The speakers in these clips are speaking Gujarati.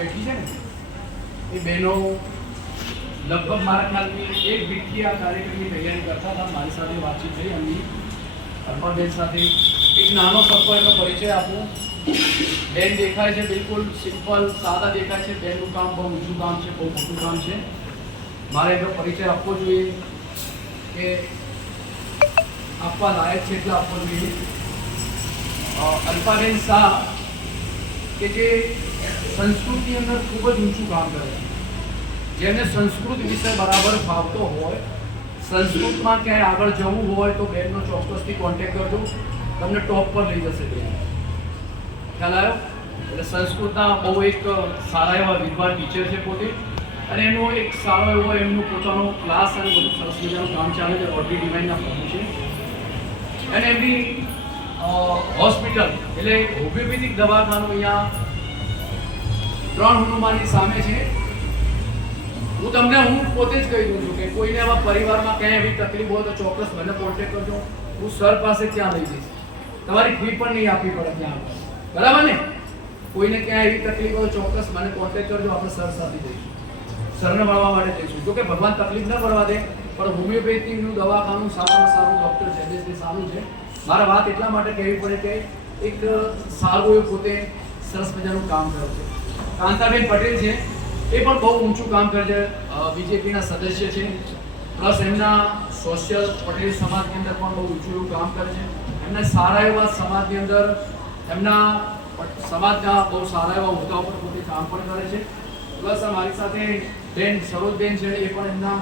બેઠી છે ને એ બહેનો લગભગ મારા ખ્યાલથી એક વીકથી આ કાર્યક્રમની તૈયારી કરતા હતા. મારી સાથે વાતચીત થઈ એમની અલ્પાબેન સાથે. એક નાનો સરખો એનો પરિચય આપું. બેન દેખાય છે બિલકુલ સિમ્પલ સાદા દેખાય છે. બેનનું કામ બહુ ઊંચું કામ છે, બહુ મોટું કામ છે. મારે એનો પરિચય આપવો જોઈએ કે આપવા લાયક છે એટલે આપવો જોઈએ. અલ્પાબેન શાહ કે જે સંસ્કૃતની અંદર ખૂબ જ ઊંચું કામ કરે છે. જેને સંસ્કૃત વિષય બરાબર ફાવતો હોય, સંસ્કૃતમાં ક્યાંય આગળ જવું હોય તો બેનનો ચોક્કસથી કોન્ટેક્ટ કરજો, તમને ટોપ પર લઈ જશે બેન. ખ્યાલ આવ્યો? એટલે સંસ્કૃતના બહુ એક સારા એવા વિદ્વાન ટીચર છે પોતે, અને એનો એક સારો એવો એમનો પોતાનો ક્લાસ અને બધું સરસ મજાનું કામ ચાલે છે. ઓર્ડી ડિવાઇનના પ્રભુ છે અને એમની હોસ્પિટલ એટલે હોમિયોપેથિક દવાખાનું અહીંયા 3 હનુમાનની સામે છે. હું પોતે જ કહી દઉં છું કે કોઈને આવા પરિવારમાં ક્યાંય એવી તકલીફ હોય તો ચોક્કસ મને કોન્ટેક્ટ કરજો. હું સર પાસે ત્યાં લઈ જઈશ. તમારી ફી પણ નહીં આપવી પડે ત્યાં, બરાબર ને? કોઈને ક્યાંય એવી તકલીફ હોય ચોક્કસ મને કોન્ટેક્ટ કરજો, આપણે સર સાથે જઈશું, સરને મળવા માટે જઈશું. જો કે ભગવાન તકલીફ ન પડવા દે, પણ હોમિયોપેથીનું દવાખાનું સારામાં સારું ડૉક્ટર જયેશભાઈ સારું છે. મારે વાત એટલા માટે કહેવી પડે કે એક સારું એવું પોતે સરસ મજાનું કામ કરે છે. કાંતાબેન પટેલ છે, એ પણ બહુ ઊંચું કામ કરે છે. બીજેપીના સદસ્ય છે, પ્લસ એમના સોશિયલ પટેલ સમાજની અંદર પણ બહુ ઊંચું એવું કામ કરે છે. એમને સારા એવા સમાજની અંદર એમના સમાજના બહુ સારા એવા હોદ્દા પર પોતે કામ પણ કરે છે. પ્લસ મારી સાથે બેન સરોજબેન છે, એ પણ એમના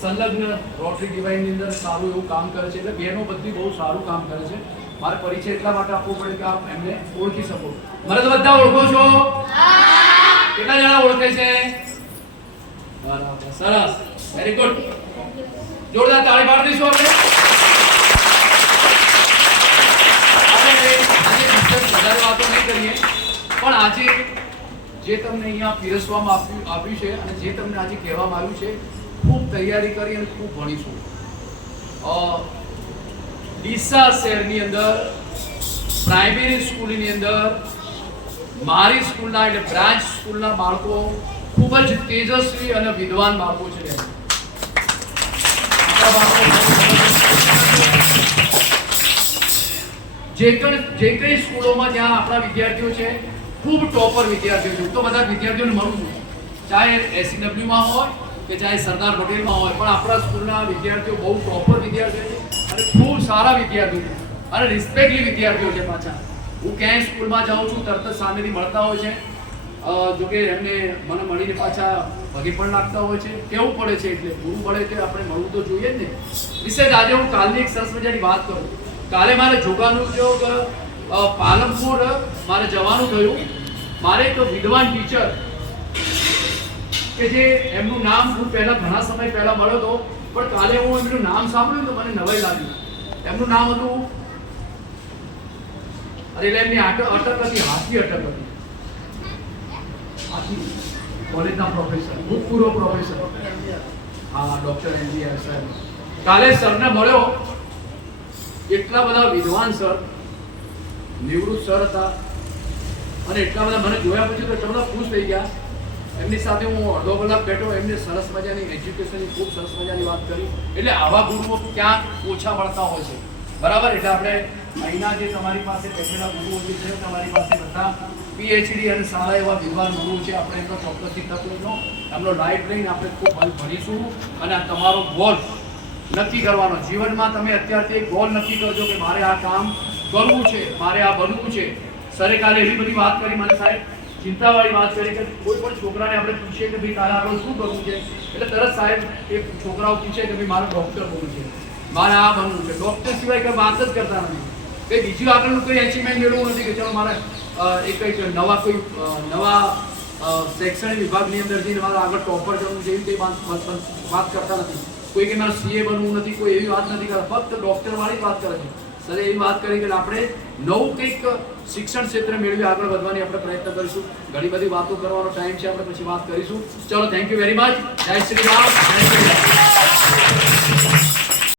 સંલગ્ન રોટરી ડિવાઇનની અંદર સારું એવું કામ કરે છે. એટલે બહેનો બધી બહુ સારું કામ કરે છે. મારે પરિચય એટલા માટે આપવો પડે કે આપ એમને ઓળખી શકો. મને તો બધા ઓળખો છો? કેટલા જણા ઓળખે છે? બરાબર, સરસ, વેરી ગુડ. જોરદાર તાળી પાડી દઈશું આપણે. વધારે વાતો નહીં કરીએ, પણ આજે જે તમને અહીંયા પીરસવામાં આવ્યું છે અને જે તમને આજે કહેવામાં આવ્યું છે, ખૂબ તૈયારી કરી અને ખૂબ ભણીશું. ડીસા શહેરની અંદર પ્રાઇમરી સ્કૂલની અંદર મારી સ્કૂલના એટલે બ્રાન્ચ સ્કૂલના બાળકો ખૂબ જ તેજસ્વી અને વિદ્વાન બાળકો છે. જે કઈ સ્કૂલોમાં જ્યાં આપણા વિદ્યાર્થીઓ છે ખૂબ ટોપર વિદ્યાર્થીઓ છે. તો બધા વિદ્યાર્થીઓને મળું છું, ચાહે SCWમાં હોય કે ચાહે સરદાર પટેલમાં હોય, પણ આપણા સ્કૂલના વિદ્યાર્થીઓ બહુ ટોપર વિદ્યાર્થીઓ છે અને ખૂબ સારા વિદ્યાર્થીઓ છે અને રિસ્પેક્ટલી વિદ્યાર્થીઓ છે. પાછા હું ક્યાંય સ્કૂલમાં જાઉં છું તરત જ સામેથી મળતા હોય છે. જોકે એમને મને મળીને પાછા પગે પણ લાગતા હોય છે. કેવું પડે છે એટલે ગુરુ મળે કે આપણે મળવું તો જોઈએ જ ને. વિશેષ આજે હું કાલની એક સરસ મજાની વાત કરું. કાલે મારે જોગાનું પાલનપુર મારે જવાનું થયું. મારે એક વિદ્વાન ટીચર કે જે એમનું નામ હું પહેલા ઘણા સમય પહેલા મળ્યો હતો, પણ કાલે હું એમનું નામ સાંભળ્યું તો મને નવાઈ લાગી. એમનું નામ હતું એમની અટક હતી, હાથી અટક હતી. હાથી કોલેજના પ્રોફેસર, ભૂતપૂર્વ પ્રોફેસર, હા, ડોક્ટર MBR સાહેબ. કાલે સરને મળ્યો. એટલા બધા વિદ્વાન સર, નિવૃત્ત સર હતા અને એટલા બધા મને જોયા પછી તો એટલા બધા ખુશ થઈ ગયા. એમની સાથે હું અડધો કલાક બેઠો. એમને સરસ મજાની એજ્યુકેશનની ખૂબ સરસ મજાની વાત કરી. એટલે આવા ગુરુઓ ક્યાંક ઓછા મળતા હોય છે, બરાબર? એટલે આપણે અહીંના જે તમારી પાસે બેઠેલા ગુરુઓ જે છે, તમારી પાસે બધા PhD અને સારા એવા વિદ્વાન ગુરુ છે. આપણે એમનો ચોક્કસથી તકલીફનો એમનો લાઈફ લઈને આપણે ખૂબ ભણીશું અને આ તમારો ગોલ નક્કી કરવાનો. જીવનમાં તમે અત્યારથી એક ગોલ નક્કી કરજો કે મારે આ કામ કરવું છે, મારે આ બનવું છે. સરે કાલે એવી બધી વાત કરી મને સાહેબ, ચિંતાવાળી વાત કરી કે કોઈ પણ છોકરાને આપણે પૂછીએ કે ભાઈ તારે આગળ શું કરવું છે, એટલે તરત સાહેબ એ છોકરાઓ પૂછે કે ભાઈ મારે ડૉક્ટર બનવું છે, મારે આ બનવું છે. ડૉક્ટર સિવાય કંઈ વાત જ કરતા નથી. કંઈ બીજું આગળનું કોઈ એચિવમેન્ટ મેળવવું નથી કે ચાલો મારે એ કંઈક નવા શૈક્ષણિક વિભાગની અંદર જઈને મારે આગળ ટોપર જવું છે, એવી કંઈ વાત કરતા નથી. કોઈ કે મારે CA બનવું નથી, કોઈ એવી વાત નથી કરતા. ફક્ત ડૉક્ટરવાળી વાત કરે છે. સર એવી વાત કરી કે આપણે નવું કંઈક શિક્ષણ ક્ષેત્રે મેળવી આગળ વધવાની આપણે પ્રયત્ન કરીશું. ઘણી બધી વાતો કરવાનો ટાઈમ છે, આપણે પછી વાત કરીશું. ચલો, થેન્ક યુ વેરી મચ. જય શ્રી રામ, જય શ્રી રામ.